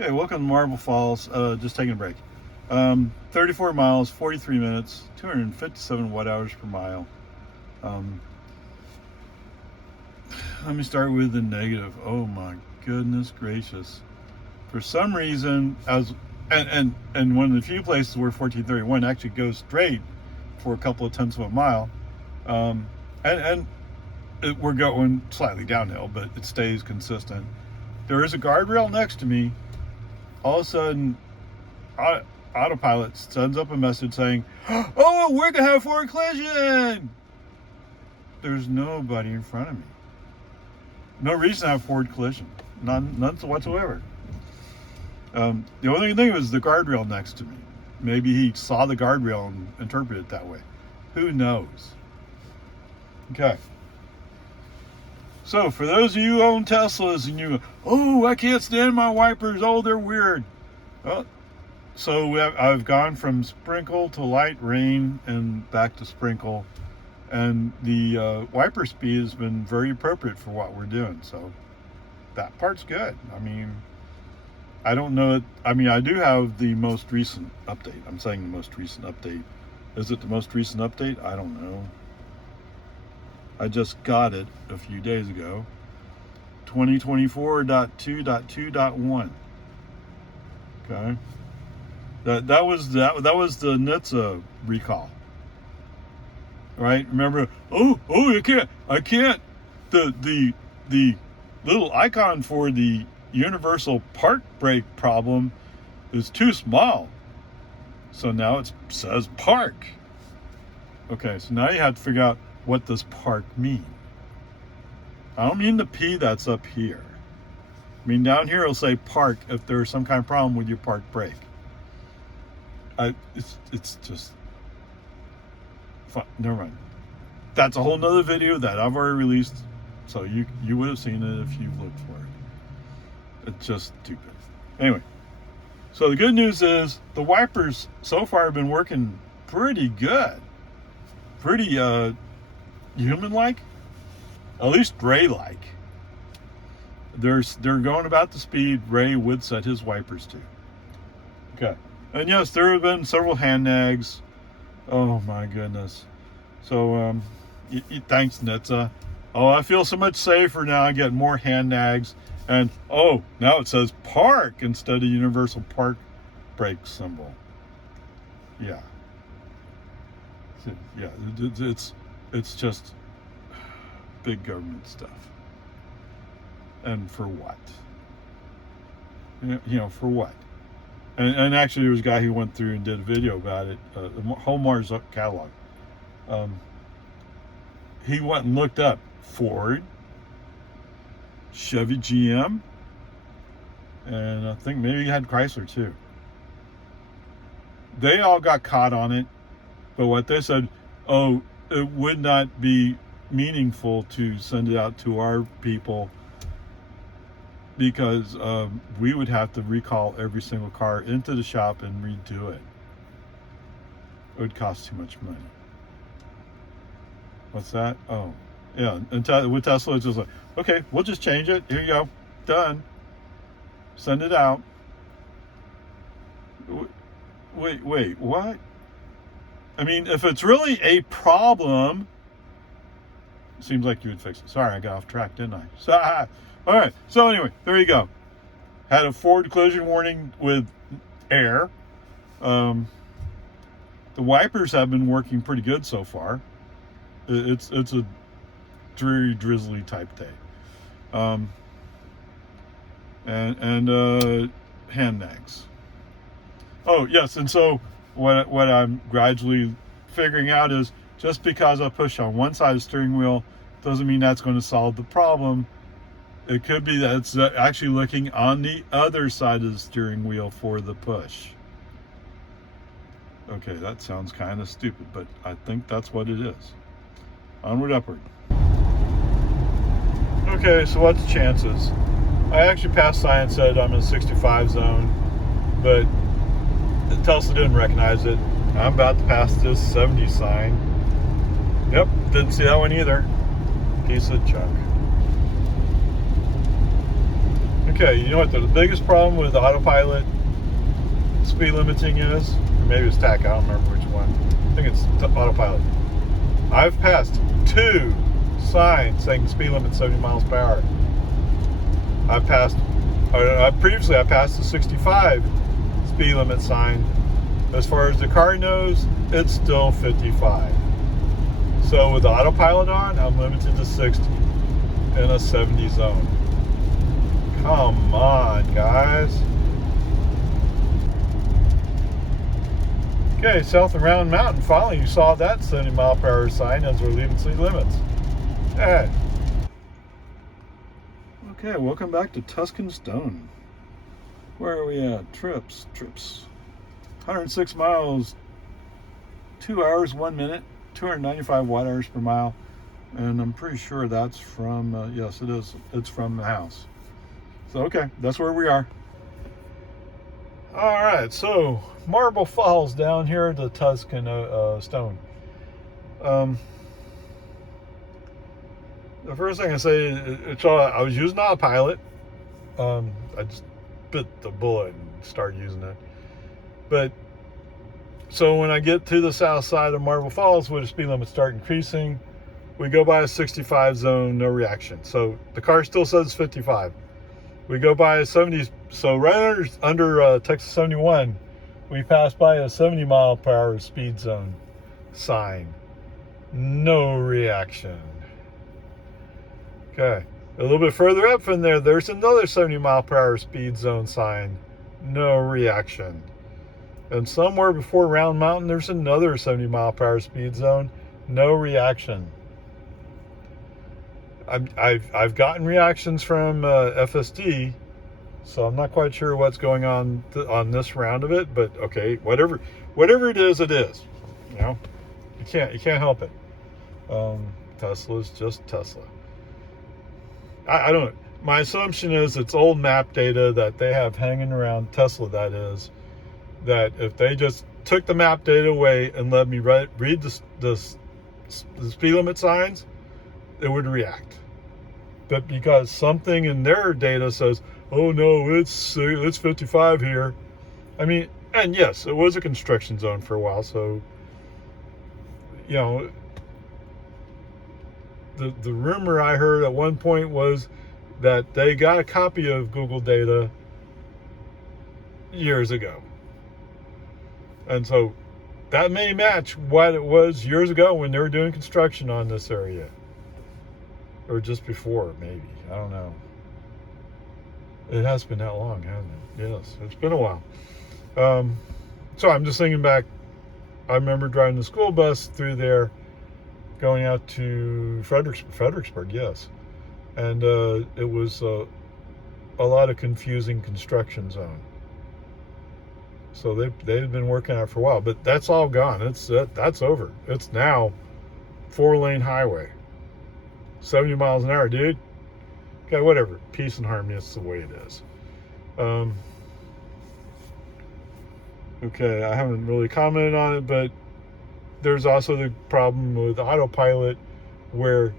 Okay, welcome to Marble Falls. Just taking a break. 34 miles, 43 minutes, 257 watt hours per mile. Let me start with the negative. Oh my goodness gracious! For some reason, and one of the few places where 1431 actually goes straight for a couple of tenths of a mile, we're going slightly downhill, but it stays consistent. There is a guardrail next to me. All of a sudden, AutoPilot sends up a message saying, "Oh, we're gonna have a forward collision." There's nobody in front of me. No reason to have forward collision. None whatsoever. The only thing was the guardrail next to me. Maybe he saw the guardrail and interpreted it that way. Who knows? Okay. So for those of you who own Teslas and you, oh, I can't stand my wipers. Oh, they're weird. Well, so I've gone from sprinkle to light rain and back to sprinkle. And the wiper speed has been very appropriate for what we're doing. So that part's good. I mean, I don't know. I mean, I do have the most recent update. I'm saying the most recent update. Is it the most recent update? I don't know. I just got it a few days ago. 2024.2.2.1. Okay. That was the NHTSA recall. Right? Remember? Oh, I can't. The little icon for the universal park brake problem is too small. So now it says park. Okay, so now you have to figure out, what does park mean? I don't mean the P that's up here. I mean down here it'll say park if there's some kind of problem with your park brake. It's just fun. Never mind. That's a whole nother video that I've already released, so you would have seen it if you've looked for it. It's just stupid. Anyway, so the good news is the wipers so far have been working pretty good. Pretty human-like, at least Ray-like. They're going about the speed Ray would set his wipers to. Okay, and yes, there have been several hand nags. Oh my goodness. So thanks, NHTSA. Oh, I feel so much safer now. I get more hand nags, and oh, now it says park instead of universal park brake symbol. Yeah. Yeah, it's just big government stuff. And for what? You know, for what? And actually, there was a guy who went through and did a video about it, the whole Mars catalog. He went and looked up Ford, Chevy, GM, and I think maybe he had Chrysler too. They all got caught on it. But what they said, oh, it would not be meaningful to send it out to our people because we would have to recall every single car into the shop and redo it. It would cost too much money. What's that? Oh, yeah. And with Tesla, it's just like, okay, we'll just change it. Here you go. Done. Send it out. Wait, what? I mean, if it's really a problem, it seems like you would fix it. Sorry, I got off track, didn't I? So, all right. So anyway, there you go. Had a forward collision warning with air. The wipers have been working pretty good so far. It's a dreary, drizzly type day. And hand nags. Oh yes, and so what I'm gradually figuring out is just because I push on one side of the steering wheel doesn't mean that's going to solve the problem. It could be that it's actually looking on the other side of the steering wheel for the push. Okay, that sounds kind of stupid, but I think that's what it is. Onward, upward. Okay, so what's the chances? I actually passed sign said I'm in a 65 zone, but Tesla didn't recognize it. I'm about to pass this 70 sign. Yep, didn't see that one either. Piece of junk. Okay, you know what the biggest problem with AutoPilot speed limiting is? Or maybe it's TAC, I don't remember which one. I think it's AutoPilot. I've passed 2 signs saying speed limit 70 miles per hour. Previously I passed the 65 speed limit sign. As far as the car knows, it's still 55. So with the AutoPilot on, I'm limited to 60 in a 70 zone. Come on, guys. Okay, south of Round Mountain, finally you saw that 70 mile per hour sign as we're leaving city limits. Hey. Okay, welcome back to Tuscan Stone. Where are we at? Trips. 106 miles, 2 hours, 1 minute, 295 watt hours per mile. And I'm pretty sure that's from, yes it is, it's from the house. So okay, that's where we are. All right, so Marble Falls down here at the Tuscan Stone. The first thing I say, I was using AutoPilot. I just bit the bullet and started using it. But so when I get to the south side of Marble Falls, where the speed limits start increasing, we go by a 65 zone, no reaction. So the car still says 55. We go by a 70, so right under Texas 71, we pass by a 70 mile per hour speed zone sign. No reaction. Okay, a little bit further up from there, there's another 70 mile per hour speed zone sign. No reaction. And somewhere before Round Mountain, there's another 70 mile per hour speed zone. No reaction. I've gotten reactions from FSD, so I'm not quite sure what's going on this round of it. But okay, whatever it is, it is. You know, you can't help it. Tesla's just Tesla. I don't. My assumption is it's old map data that they have hanging around Tesla. That is, that if they just took the map data away and let me read the speed limit signs, it would react. But because something in their data says, oh no, it's 55 here. I mean, and yes, it was a construction zone for a while, so you know, the rumor I heard at one point was that they got a copy of Google data years ago. And so that may match what it was years ago when they were doing construction on this area. Or just before, maybe. I don't know. It has been that long, hasn't it? Yes, it's been a while. So I'm just thinking back. I remember driving the school bus through there, going out to Fredericksburg, yes. And it was a lot of confusing construction zone. So they've been working on it for a while. But that's all gone. That's over. It's now 4-lane highway. 70 miles an hour, dude. Okay, whatever. Peace and harmony, it's the way it is. Okay, I haven't really commented on it, but there's also the problem with AutoPilot where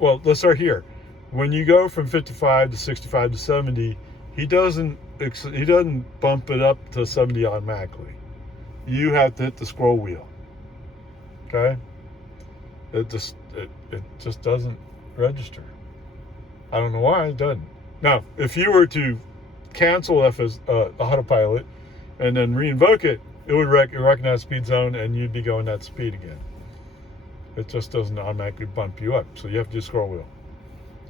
well, let's start here. When you go from 55 to 65 to 70, he doesn't bump it up to 70 automatically. You have to hit the scroll wheel. Okay? It just doesn't register. I don't know why it doesn't. Now, if you were to cancel AutoPilot and then reinvoke it, it would recognize speed zone and you'd be going that speed again. It just doesn't automatically bump you up, so you have to do scroll wheel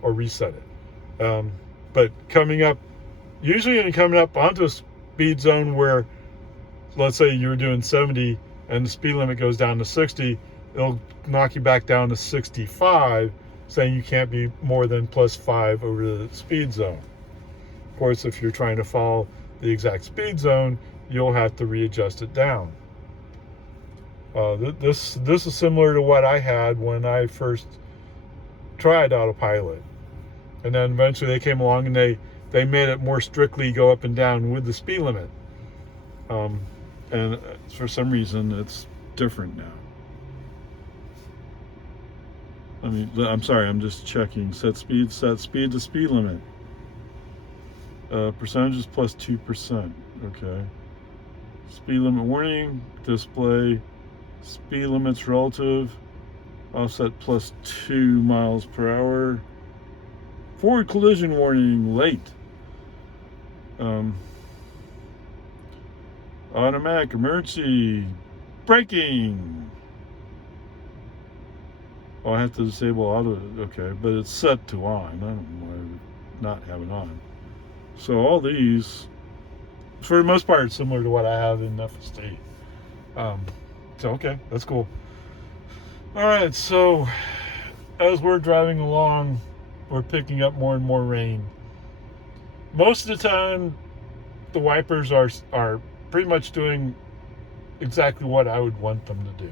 or reset it. But usually when you're coming up onto a speed zone where, let's say you're doing 70 and the speed limit goes down to 60, it'll knock you back down to 65, saying you can't be more than +5 over the speed zone. Of course, if you're trying to follow the exact speed zone, you'll have to readjust it down. This is similar to what I had when I first tried AutoPilot. And then eventually they came along and they made it more strictly go up and down with the speed limit. And for some reason, it's different now. I'm sorry, I'm just checking. Set speed to speed limit. Percentages plus 2%. Okay. Speed limit warning, display, speed limits relative, offset plus 2 miles per hour. Forward collision warning, late. Automatic emergency braking. Oh, I have to disable auto. Okay, but it's set to on. I don't know why I would not have it on. So all these, for the most part, similar to what I have in FSD. So okay, that's cool. All right, so as we're driving along, we're picking up more and more rain. Most of the time, the wipers are pretty much doing exactly what I would want them to do.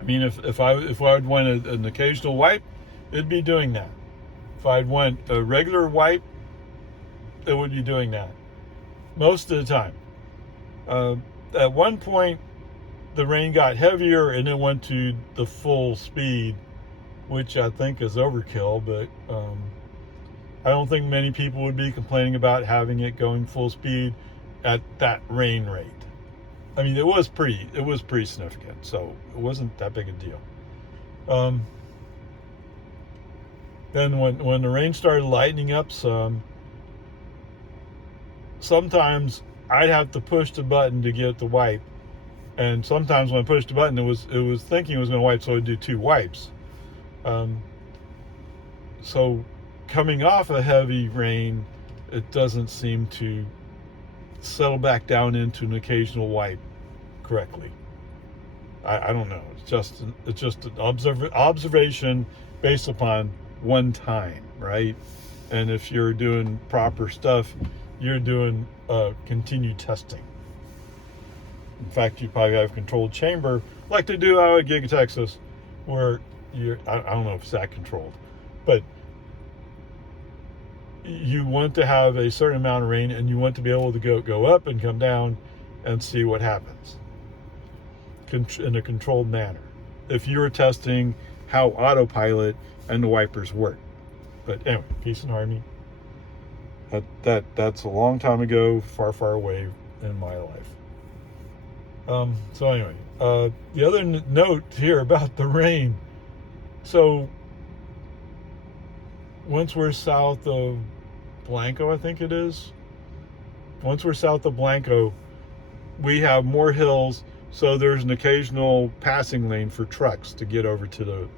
I mean, if I would want an occasional wipe, it'd be doing that. If I'd want a regular wipe, it would be doing that. Most of the time. At one point, the rain got heavier and it went to the full speed, which I think is overkill, but I don't think many people would be complaining about having it going full speed at that rain rate. I mean, it was pretty significant, so it wasn't that big a deal. Then when the rain started lightening up sometimes I'd have to push the button to get the wipe, and sometimes when I pushed the button, it was thinking it was going to wipe, so it'd do 2 wipes. So coming off a heavy rain, it doesn't seem to settle back down into an occasional wipe correctly. I don't know. It's just an observation based upon one time, right? And if you're doing proper stuff, you're doing continued testing. In fact, you probably have a controlled chamber like they do out at Giga Texas, where I don't know if it's that controlled, but you want to have a certain amount of rain and you want to be able to go up and come down and see what happens in a controlled manner if you're testing how AutoPilot and the wipers work. But anyway, peace and harmony. That's a long time ago, far away in my life. So anyway, the other note here about the rain. So once we're south of Blanco, I think it is. Once we're south of Blanco, we have more hills, so there's an occasional passing lane for trucks to get over to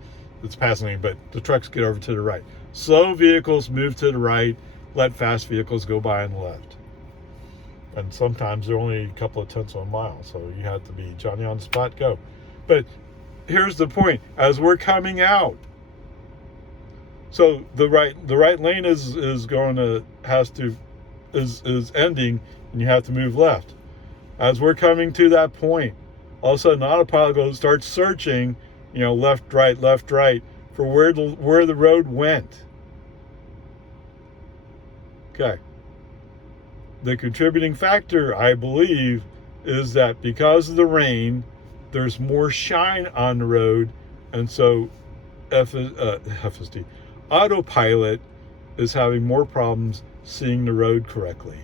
it's passing lane, but the trucks get over to the right. Slow vehicles move to the right, let fast vehicles go by on the left. And sometimes they're only a couple of tenths of a mile, so you have to be Johnny on the spot, go. But here's the point: as we're coming out, so the right lane is ending, and you have to move left. As we're coming to that point, all of a sudden AutoPilot starts searching, left, right, for where the road went. Okay. The contributing factor, I believe, is that because of the rain, there's more shine on the road, and so FSD, AutoPilot is having more problems seeing the road correctly.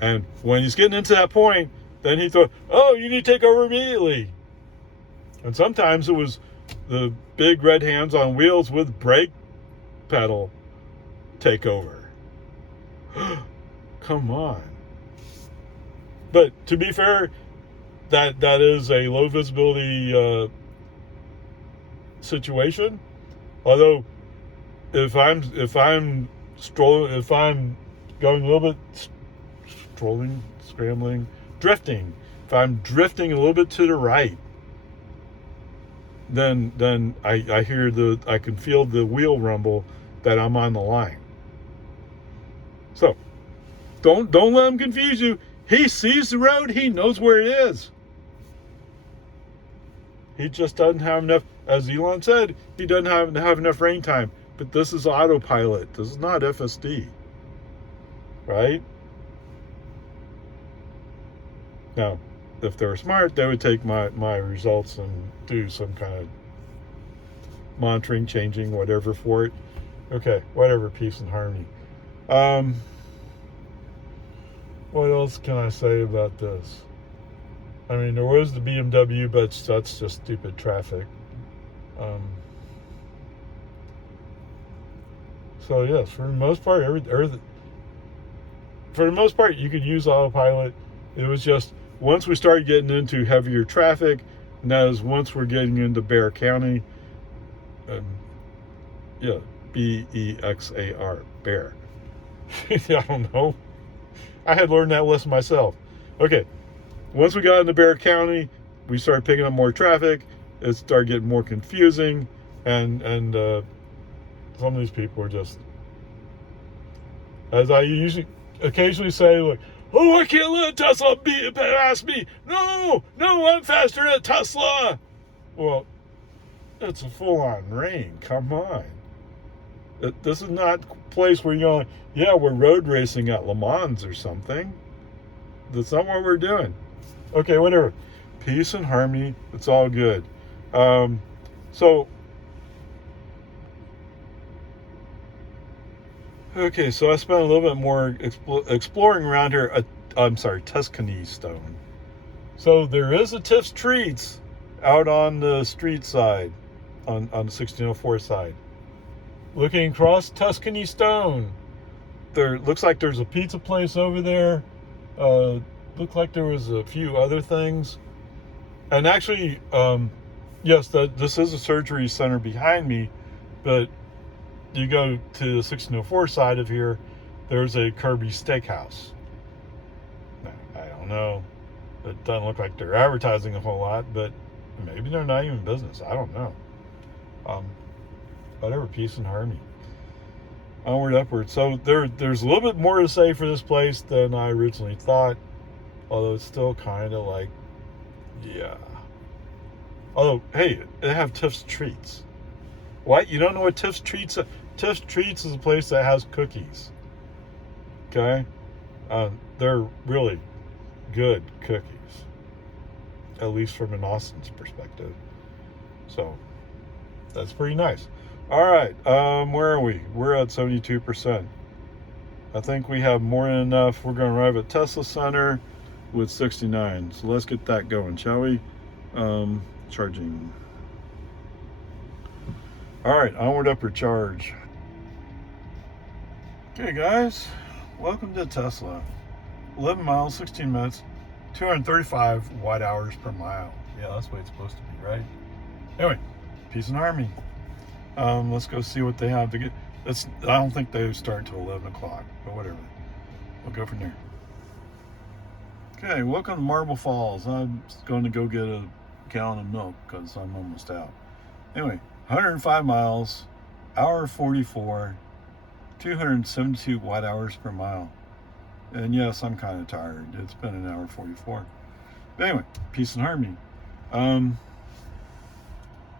And when he's getting into that point, then he thought, oh, you need to take over immediately. And sometimes it was the big red hands on wheels with brake pedal take over. Come on. But to be fair, that is a low visibility situation. Although if I'm going a little bit scrambling, drifting, if I'm drifting a little bit to the right, then I can feel the wheel rumble that I'm on the line. So don't let him confuse you. He sees the road, he knows where it is. He just doesn't have enough, as Elon said, he doesn't have enough rain time. But this is AutoPilot. This is not FSD. Right? Now, if they were smart, they would take my results and do some kind of monitoring, changing, whatever for it. Okay, whatever, peace and harmony. Um, what else can I say about this? I mean, there was the BMW, but that's just stupid traffic. So yes, for the most part, you could use autopilot. It was just once we started getting into heavier traffic, and that is once we're getting into Bexar County. Yeah, Bexar, Bear. I don't know. I had learned that lesson myself. Okay, once we got into Bexar County, we started picking up more traffic. It started getting more confusing, and some of these people are just, as I usually occasionally say, like, oh, I can't let Tesla be past me. No, I'm faster than Tesla. Well, it's a full-on rain. Come on. This is not a place where you're going, yeah, we're road racing at Le Mans or something. That's not what we're doing. Okay, whatever. Peace and harmony. It's all good. Okay, so I spent a little bit more exploring around here. Tuscany Stone. So there is a Tiff's Treats out on the street side, on the 1604 side. Looking across Tuscany Stone, there looks like there's a pizza place over there. Looked like there was a few other things. And actually, yes, this is a surgery center behind me, but you go to the 1604 side of here, there's a Kirby's Steakhouse. Now, I don't know. It doesn't look like they're advertising a whole lot, but maybe they're not even in business. I don't know. Whatever, peace and harmony. Onward, upward. So there's a little bit more to say for this place than I originally thought, although it's still kind of like, yeah. Although, hey, they have Tiff's Treats. What? You don't know what Tiff's Treats are? Tiff's Treats is a place that has cookies. Okay? They're really good cookies. At least from an Austin's perspective. So, that's pretty nice. Alright, where are we? We're at 72%. I think we have more than enough. We're going to arrive at Tesla Center with 69. So let's get that going, shall we? Charging. Alright, onward, upward, charge. Okay, guys. Welcome to Tesla. 11 miles, 16 minutes, 235 watt-hours per mile. Yeah, that's the way it's supposed to be, right? Anyway, peace and harmony. Let's go see what they have to get. I don't think they start until 11 o'clock, but whatever. We'll go from there. Okay, welcome to Marble Falls. I'm going to go get a gallon of milk because I'm almost out. Anyway, 105 miles, hour 44, 272 watt-hours per mile. And yes, I'm kind of tired. It's been an hour 44. But anyway, peace and harmony.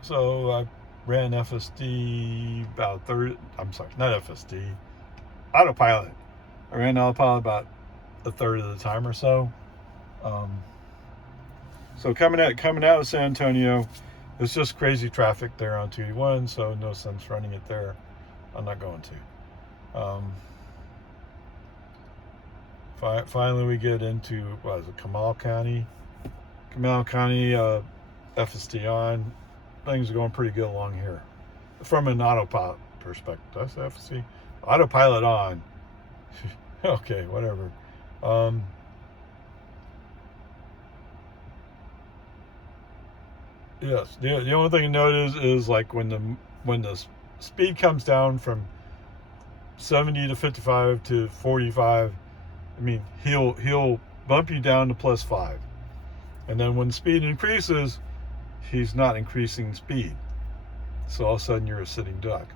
So I ran FSD about not FSD, AutoPilot. I ran AutoPilot about a third of the time or so. So coming out of San Antonio, it's just crazy traffic there on 281, so no sense running it there. I'm not going to. Finally, we get into, what is it, Comal County, FSD on. Things are going pretty good along here. From an autopilot perspective. That's FSD. Autopilot on. Okay, whatever. Yes, the only thing to note is like when the speed comes down from 70 to 55 to 45, I mean, he'll bump you down to +5. And then when speed increases, he's not increasing speed. So all of a sudden you're a sitting duck.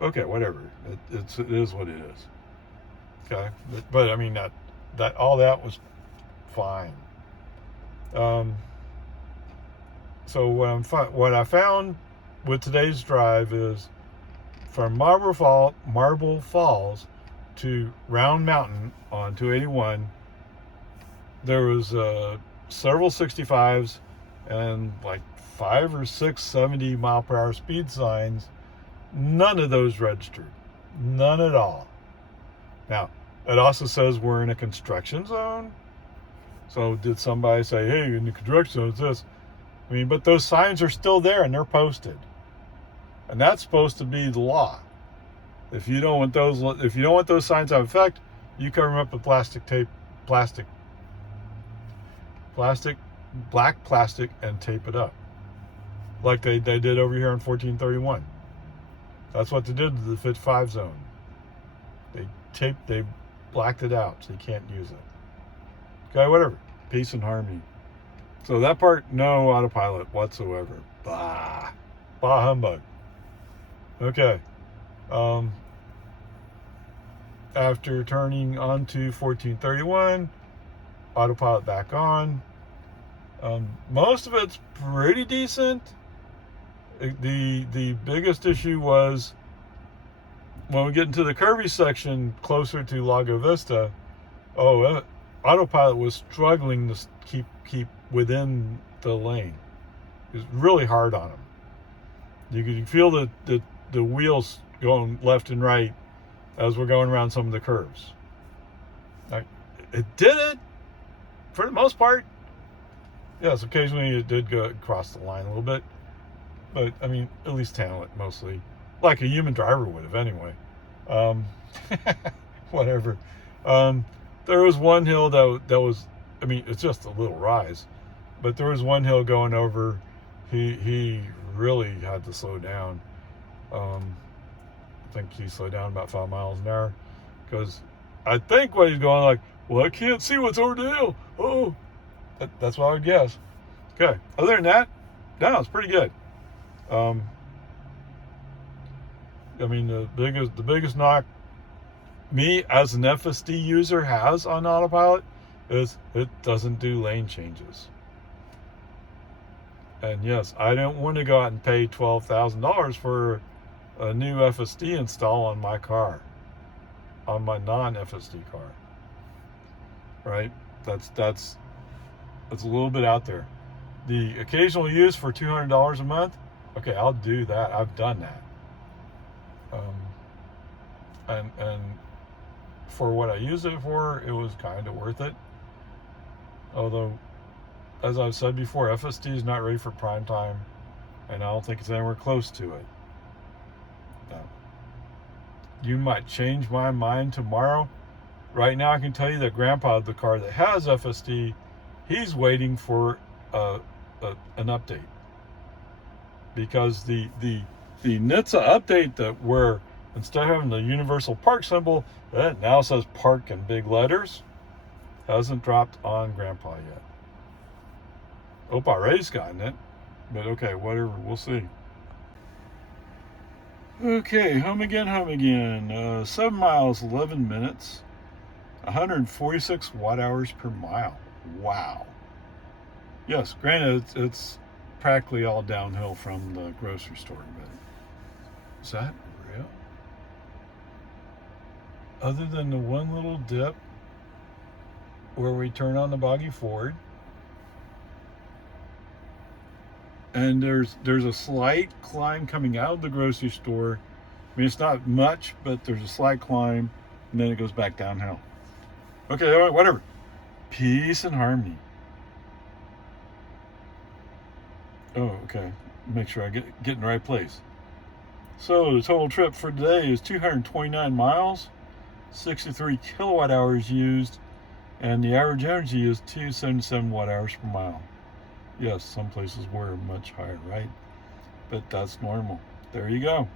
Okay, whatever. It is what it is. Okay? But I mean, that all that was fine. So what I found with today's drive is from Marble Falls to Round Mountain on 281, there was several 65s and like 5 or 6 70-mile-per-hour speed signs. None of those registered. None at all. Now, it also says we're in a construction zone. So did somebody say, hey, in the construction zone, it's this? I mean, but those signs are still there and they're posted. And that's supposed to be the law. If you don't want those signs to have effect, you cover them up with black plastic, and tape it up. Like they did over here on 1431. That's what they did to the Fit 5 zone. They blacked it out so you can't use it. Okay, whatever. Peace and harmony. So that part, no autopilot whatsoever. Bah humbug. Okay. After turning on to 1431, autopilot back on. Most of it's pretty decent. The biggest issue was when we get into the curvy section closer to Lago Vista. Autopilot was struggling to keep within the lane. It was really hard on him. You could feel the wheels going left and right as we're going around some of the curves. It did it for the most part. Yes, occasionally it did go across the line a little bit, but I mean, at least handle it mostly like a human driver would have anyway. Whatever. There was one hill that was, I mean, it's just a little rise, but there was one hill going over. He really had to slow down. I think he slowed down about 5 miles an hour because I think what he's going like, well, I can't see what's over the hill. Oh, that's what I would guess. Okay. Other than that, no, it's pretty good. I mean, the biggest knock me as an FSD user has on autopilot is it doesn't do lane changes. And yes, I don't want to go out and pay $12,000 for a new FSD install on my car, on my non-FSD car. Right? That's a little bit out there. The occasional use for $200 a month, okay, I'll do that. I've done that. And for what I used it for, it was kind of worth it. Although, as I've said before, FSD is not ready for prime time, and I don't think it's anywhere close to it. You might change my mind tomorrow. Right now, I can tell you that Grandpa, the car that has FSD, he's waiting for an update, because the NHTSA update that where instead of having the universal park symbol, it now says park in big letters, hasn't dropped on Grandpa yet. OPARAY's gotten it, but okay, whatever, we'll see. Okay, home again. 7 miles, 11 minutes, 146 watt-hours per mile. Wow. Yes, granted, it's practically all downhill from the grocery store, but is that real? Other than the one little dip where we turn on the boggy Ford, and there's a slight climb coming out of the grocery store. I mean, it's not much, but there's a slight climb, and then it goes back downhill. Okay, all right, whatever. Peace and harmony. Oh, okay. Make sure I get in the right place. So the total trip for today is 229 miles, 63 kilowatt hours used, and the average energy is 277 watt hours per mile. Yes, some places were much higher, right? But that's normal. There you go.